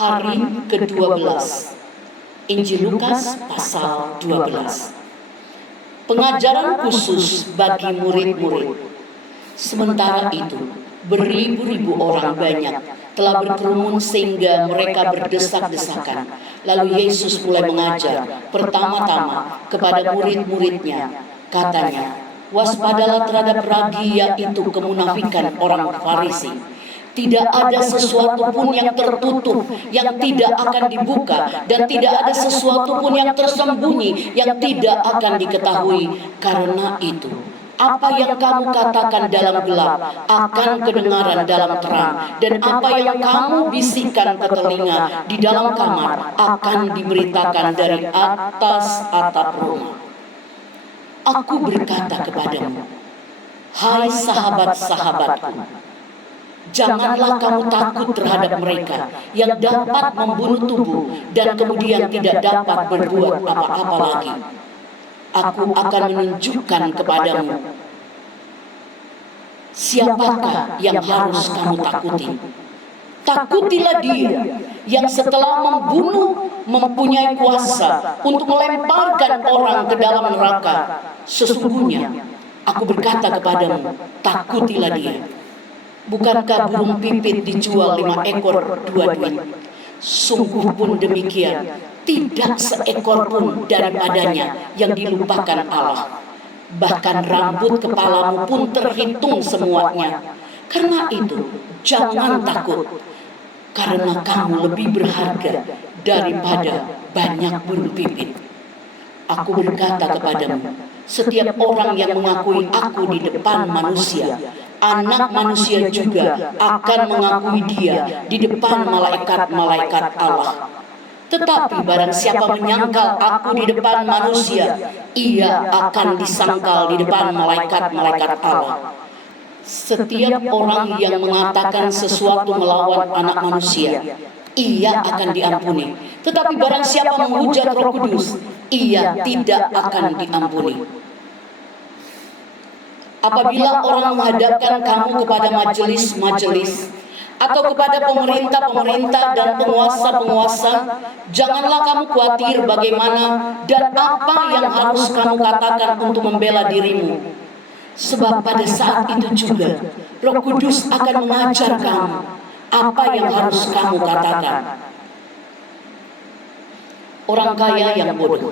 Hari ke-12, Injil Lukas pasal 12. Pengajaran khusus bagi murid-murid. Sementara itu, beribu-ribu orang banyak telah berkerumun sehingga mereka berdesak-desakan. Lalu Yesus mulai mengajar pertama-tama kepada murid-muridnya. Katanya, waspadalah terhadap ragi, yaitu kemunafikan orang Farisi. Tidak ada sesuatu pun yang tertutup yang tidak akan dibuka, dan tidak ada sesuatu pun yang tersembunyi yang tidak akan diketahui. Karena itu, apa yang kamu katakan dalam gelap akan kedengaran dalam terang, dan apa yang kamu bisikkan ke telinga di dalam kamar akan diberitakan dari atas atap rumah. Aku berkata kepadamu, hai sahabat-sahabatku, janganlah kamu takut terhadap mereka yang dapat membunuh tubuh dan kemudian tidak dapat berbuat apa-apa lagi. Aku akan menunjukkan kepadamu siapakah yang harus kamu takuti. Takutilah dia yang setelah membunuh mempunyai kuasa untuk melemparkan orang ke dalam neraka. Sesungguhnya aku berkata kepadamu, takutilah dia. Bukankah burung pipit dijual 5 ekor 2 duit? Sungguh pun demikian, tidak seekor pun daripadanya yang dilupakan Allah. Bahkan rambut kepalamu pun terhitung semuanya. Karena itu, jangan takut, karena kamu lebih berharga daripada banyak burung pipit. Aku berkata kepadamu, setiap orang yang mengakui aku di depan manusia, Anak Manusia juga akan mengakui dia di depan malaikat-malaikat Allah. Tetapi barang siapa menyangkal aku di depan manusia, ia akan disangkal di depan malaikat-malaikat Allah. Setiap orang yang mengatakan sesuatu melawan Anak Manusia, ia akan diampuni. Tetapi barang siapa menghujat Roh Kudus, ia tidak akan diampuni. Apabila orang menghadapkan kamu kepada majelis-majelis atau kepada pemerintah-pemerintah dan penguasa-penguasa, janganlah kamu khawatir bagaimana dan apa yang harus kamu katakan untuk membela dirimu. Sebab pada saat itu juga Roh Kudus akan mengajar kamu apa yang harus kamu katakan. Orang kaya yang bodoh.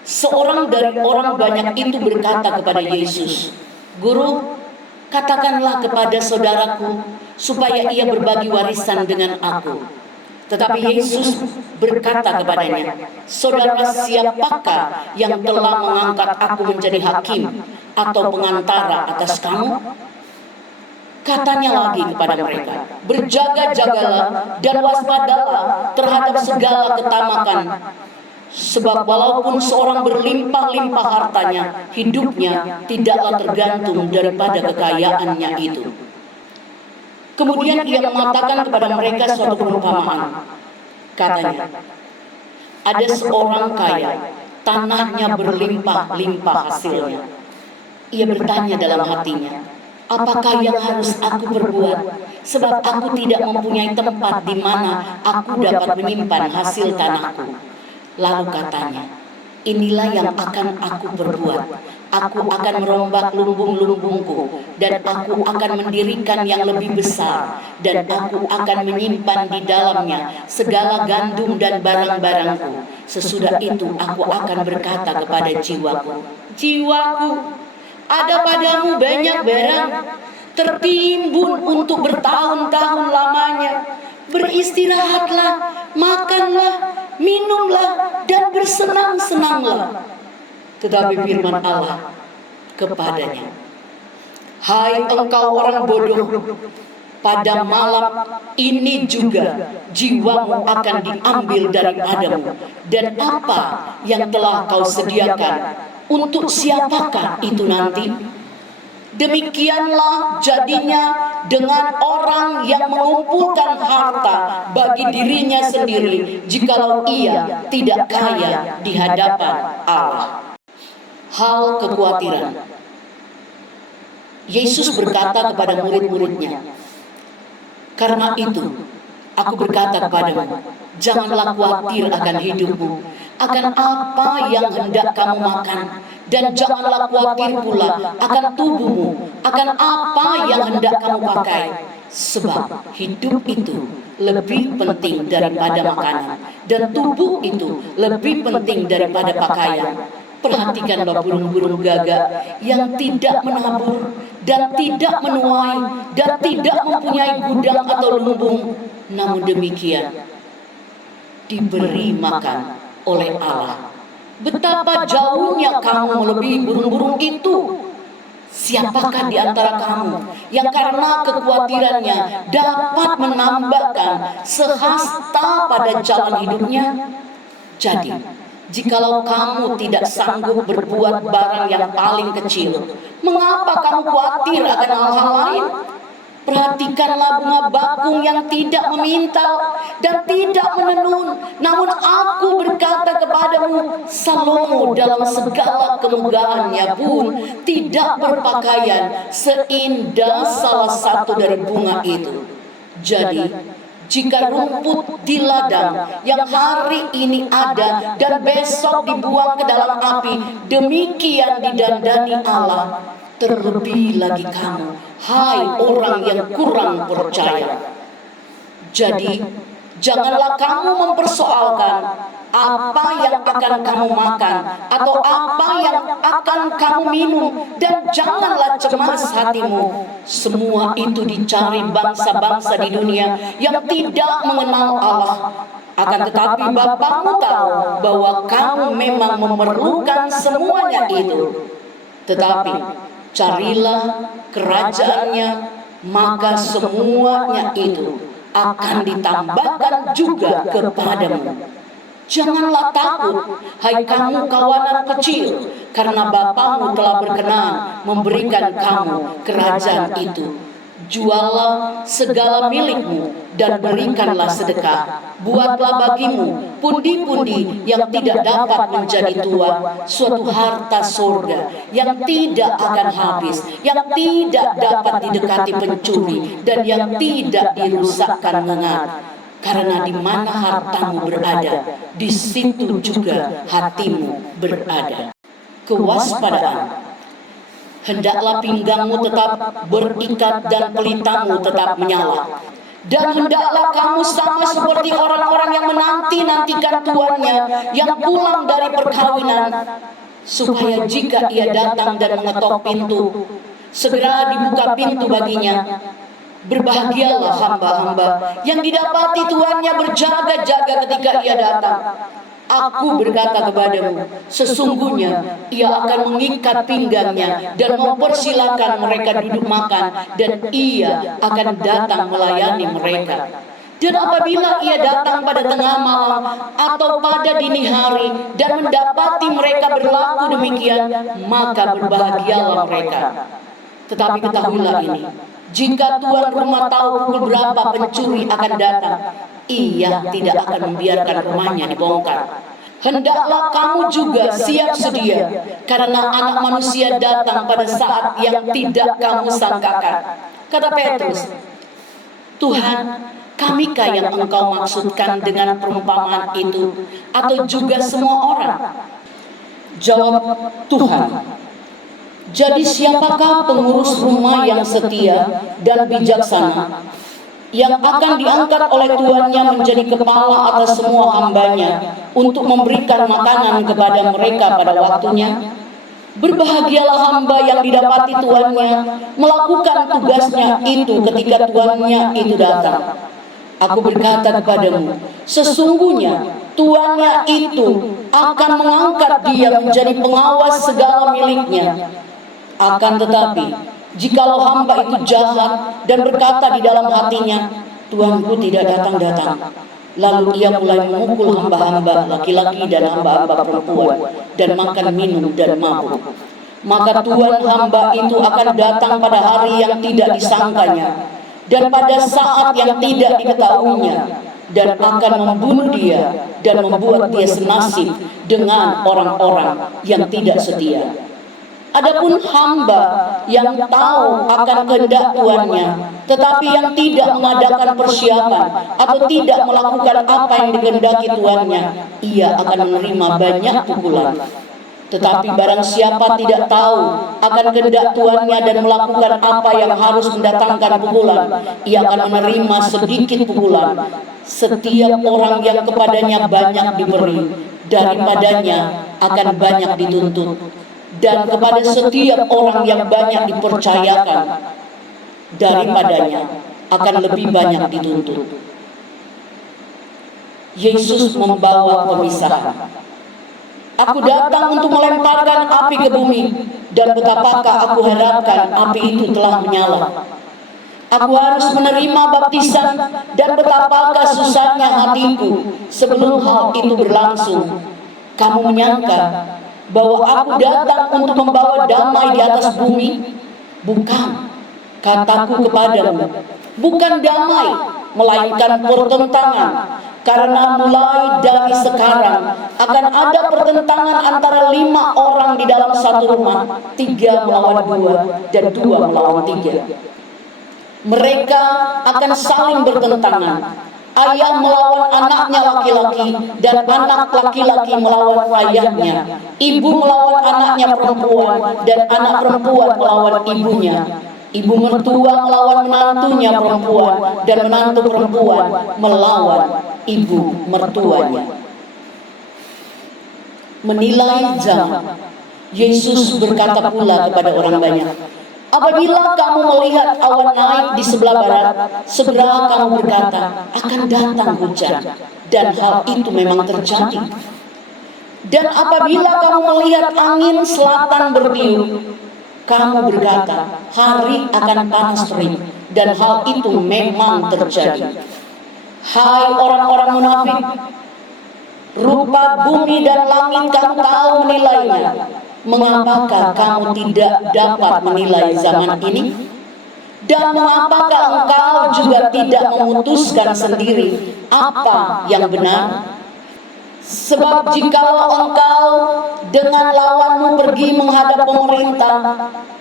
Seorang dari orang banyak itu berkata kepada Yesus, Guru, katakanlah kepada saudaraku supaya ia berbagi warisan dengan aku. Tetapi Yesus berkata kepadanya, saudara siapakah yang telah mengangkat aku menjadi hakim atau pengantara atas kamu? Katanya lagi kepada mereka, berjaga-jagalah dan waspadalah terhadap segala ketamakan. Sebab walaupun seorang berlimpah-limpah hartanya, hidupnya tidaklah tergantung daripada kekayaannya itu. Kemudian ia mengatakan kepada mereka suatu perumpamaan. Katanya, ada seorang kaya, tanahnya berlimpah-limpah hasilnya. Ia bertanya dalam hatinya, apakah yang harus aku perbuat? Sebab aku tidak mempunyai tempat di mana aku dapat menyimpan hasil tanahku. Lalu katanya, inilah yang akan aku perbuat. Aku akan merombak lumbung-lumbungku, dan aku akan mendirikan yang lebih besar, dan aku akan menyimpan di dalamnya segala gandum dan barang-barangku. Sesudah itu aku akan berkata kepada jiwaku, jiwaku, ada padamu banyak barang, tertimbun untuk bertahun-tahun lamanya. Beristirahatlah, makanlah, minumlah, dan bersenang-senanglah. Tetapi firman Allah kepadanya, hai engkau orang bodoh, pada malam ini juga jiwamu akan diambil daripadamu, dan apa yang telah kau sediakan, untuk siapakah itu nanti? Demikianlah jadinya dengan orang yang mengumpulkan harta bagi dirinya sendiri, jikalau ia tidak kaya di hadapan Allah. Hal kekhawatiran. Yesus berkata kepada murid-muridnya, karena itu Aku berkata kepadamu, janganlah khawatir akan hidupmu, akan apa yang hendak kamu makan, dan janganlah khawatir pula akan tubuhmu, akan apa yang hendak kamu pakai. Sebab hidup itu lebih penting daripada makanan, dan tubuh itu lebih penting daripada pakaian. Perhatikanlah burung-burung gagak yang tidak menabur dan tidak menuai dan tidak mempunyai gudang atau lumbung, namun demikian diberi makan oleh Allah. Betapa jauhnya kamu melebihi burung-burung itu. Siapakah di antara kamu yang karena kekhawatirannya dapat menambahkan sehasta pada jalan hidupnya? Jadi, jikalau kamu tidak sanggup berbuat barang yang paling kecil, mengapa kamu khawatir akan hal-hal lain? Perhatikanlah bunga bakung yang tidak meminta dan tidak menenun, namun aku berkata kepadamu, Salomo dalam segala kemegahannya pun tidak berpakaian seindah salah satu dari bunga itu. Jadi, jika rumput di ladang yang hari ini ada dan besok dibuang ke dalam api, demikian didandani Allah. Terlebih lagi kamu, hai orang yang kurang percaya. Jadi, janganlah kamu mempersoalkan apa yang akan kamu makan atau apa yang akan kamu minum, dan janganlah cemas hatimu. Semua itu dicari bangsa-bangsa di dunia yang tidak mengenal Allah. Akan tetapi Bapamu tahu bahwa kamu memang memerlukan semuanya itu. Tetapi carilah kerajaannya, maka semuanya itu akan ditambahkan juga kepadamu. Janganlah takut, hai kamu kawanan kecil, karena Bapamu telah berkenan memberikan kamu kerajaan itu. Jualah segala milikmu dan berikanlah sedekah. Buatlah bagimu pundi-pundi yang tidak dapat menjadi tua, suatu harta surga yang tidak akan habis, yang tidak dapat didekati pencuri, dan yang tidak dirusakkan mengat. Karena di mana hartamu berada, di situ juga hatimu berada. Kewaspadaan. Hendaklah pinggangmu tetap berikat dan pelitamu tetap menyala. Dan hendaklah kamu sama seperti orang-orang yang menanti-nantikan tuannya yang pulang dari perkawinan, supaya jika ia datang dan mengetok pintu, segera dibuka pintu baginya. Berbahagialah hamba-hamba yang didapati tuannya berjaga-jaga ketika ia datang. Aku berkata kepadamu, sesungguhnya ia akan mengikat pinggangnya dan mempersilakan mereka duduk makan, dan ia akan datang melayani mereka. Dan apabila ia datang pada tengah malam atau pada dini hari dan mendapati mereka berlaku demikian, maka berbahagialah mereka. Tetapi ketahuilah ini, jika tuan rumah tahu pukul berapa pencuri akan datang, ia tidak akan membiarkan rumahnya dibongkar. Hendaklah kamu juga siap sedia, karena Anak Manusia datang pada saat yang tidak kamu sangkakan. Kata Petrus, Tuhan, kamikah yang engkau maksudkan dengan perumpamaan itu, atau juga semua orang? Jawab Tuhan, jadi siapakah pengurus rumah yang setia dan bijaksana, yang akan diangkat oleh tuannya menjadi kepala atas semua hambanya untuk memberikan makanan kepada mereka pada waktunya? Berbahagialah hamba yang didapati tuannya melakukan tugasnya itu ketika tuannya itu datang. Aku berkata kepadamu, sesungguhnya tuannya itu akan mengangkat dia menjadi pengawas segala miliknya. Akan tetapi, jikalau hamba itu jahat dan berkata di dalam hatinya, Tuanku tidak datang-datang, lalu ia mulai memukul hamba-hamba laki-laki dan hamba-hamba perempuan, dan makan minum dan mabuk, maka tuan hamba itu akan datang pada hari yang tidak disangkanya, dan pada saat yang tidak diketahuinya, dan akan membunuh dia dan membuat dia senasib dengan orang-orang yang tidak setia. Adapun hamba yang tahu akan kehendak tuannya, tetapi yang tidak mengadakan persiapan atau tidak melakukan apa yang dikehendaki tuannya, ia akan menerima banyak pukulan. Tetapi barang siapa tidak tahu akan kehendak tuannya dan melakukan apa yang harus mendatangkan pukulan, ia akan menerima sedikit pukulan. Setiap orang yang kepadanya banyak diberi, daripadanya akan banyak dituntut. Dan kepada setiap orang yang banyak dipercayakan, daripadanya akan lebih banyak dituntut. Yesus membawa pemisahan. Aku datang untuk melemparkan api ke bumi, dan betapakah aku harapkan api itu telah menyala. Aku harus menerima baptisan, dan betapakah susahnya hatiku sebelum hal itu berlangsung. Kamu menyangka bahwa aku datang untuk membawa damai di atas bumi? Bukan, kataku kepadamu, bukan damai, melainkan pertentangan. Karena mulai dari sekarang akan ada pertentangan antara 5 orang di dalam satu rumah, 3 melawan 2 dan 2 melawan 3. Mereka akan saling bertentangan. Ayah melawan anaknya laki-laki, dan anak laki-laki melawan ayahnya. Ibu melawan anaknya perempuan, dan anak perempuan melawan ibunya. Ibu mertua melawan menantunya perempuan, dan menantu perempuan melawan ibu mertuanya. Menilai zaman, Yesus berkata pula kepada orang banyak, apabila kamu melihat awan naik di sebelah barat, segera kamu berkata, akan datang hujan. Dan hal itu memang terjadi. Dan apabila kamu melihat angin selatan bertiup, kamu berkata, hari akan panas terik. Dan hal itu memang terjadi. Hai orang-orang munafik, rupa bumi dan langit kamu tahu menilainya. Mengapakah kamu tidak dapat menilai zaman ini? Dan mengapakah engkau juga tidak memutuskan sendiri apa yang benar? Sebab jikalau engkau dengan lawanmu pergi menghadap pemerintah,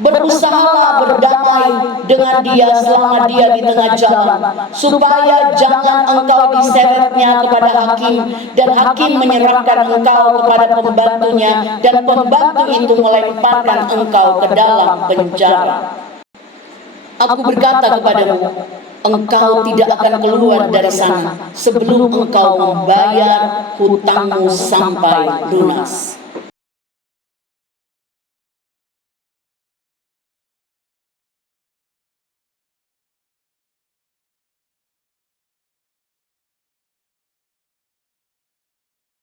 berusahalah berdamai dengan dia selama dia di tengah jalan, supaya jangan engkau diseretnya kepada hakim, dan hakim menyerahkan engkau kepada pembantunya, dan pembantu itu melemparkan engkau ke dalam penjara. Aku berkata kepadamu, engkau tidak akan keluar dari sana sebelum engkau membayar hutangmu sampai lunas.